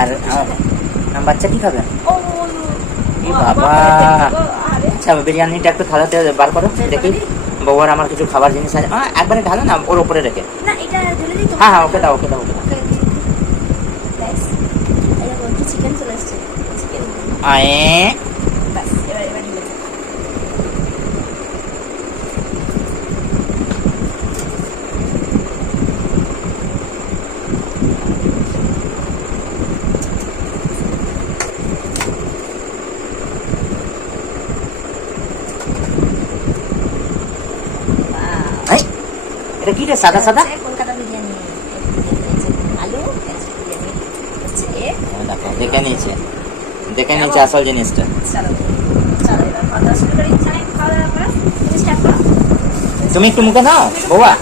আর বাচ্চা কি খাবে? বাবা, আচ্ছা বিরিয়ানিটা একটু থালাতে বার করো দেখি। বউয়ার আমার কিছু খাবার জিনিস আছে, একবারে ঢালো না, ওর উপরে রেখে। হ্যাঁ হ্যাঁ, ওকে দাও ওকে দাও ওকে দাও। এটা কি রে, সাদা সাদা? কলকাতা বিরিয়ানি, আলু বিরিয়ানি হচ্ছে। দেখে নিয়েছে, দেখে নিয়েছে আসল জিনিসটা। তুমি একটু মুখে দাও বৌয়া।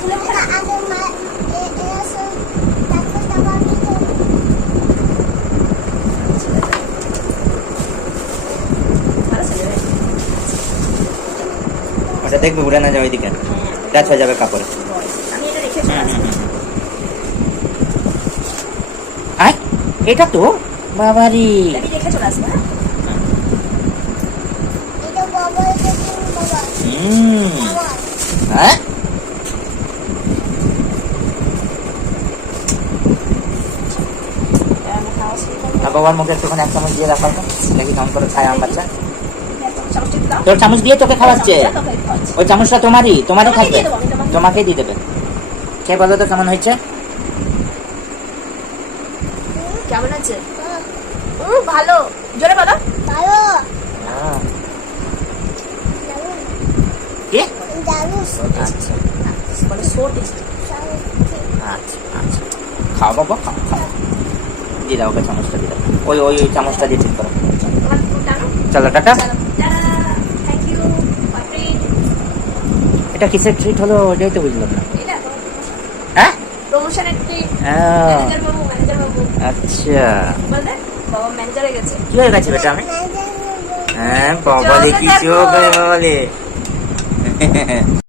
ওটা দেখবে উড়ে না যাবে, ওইদিকে টাচ হয়ে যাবে কাপড়ে। এটা তো বাবারি, হ্যাঁ বাবার মুখে একটুখানি এক চামচ দিয়ে রাখা, দেখি কেমন করে খায় আমার বাচ্চা। তোর চামচ দিয়ে তোকে খাওয়াচ্ছে, ওই চামচটা তোমারই, তোমারই থাকবে, তোমাকেই দিয়ে দেবে। কে বলো তো কেমন হয়েছে? কেমন আছে? ভালো, জোরে বলো। ভালো। কি? আচ্ছা বলো, সো টেস্টি। আচ্ছা আচ্ছা, খাও বাবা খাও খাও। দিয়ে দাও ওকে চামচটা, দিয়ে দাও, ওই ওই ওই চামচটা দিয়ে ঠিক করো। চলো টাটা। এটা কিসের ট্রিট হলো ওটাই তো বুঝলাম না। হ্যাঁ, প্রমোশনের ট্রিট। আচ্ছা, বাবা ম্যানেজার হয়ে গেছে। কি হয়ে গেছে বেটা? আমি হ্যাঁ বাবা দেখিছো বলে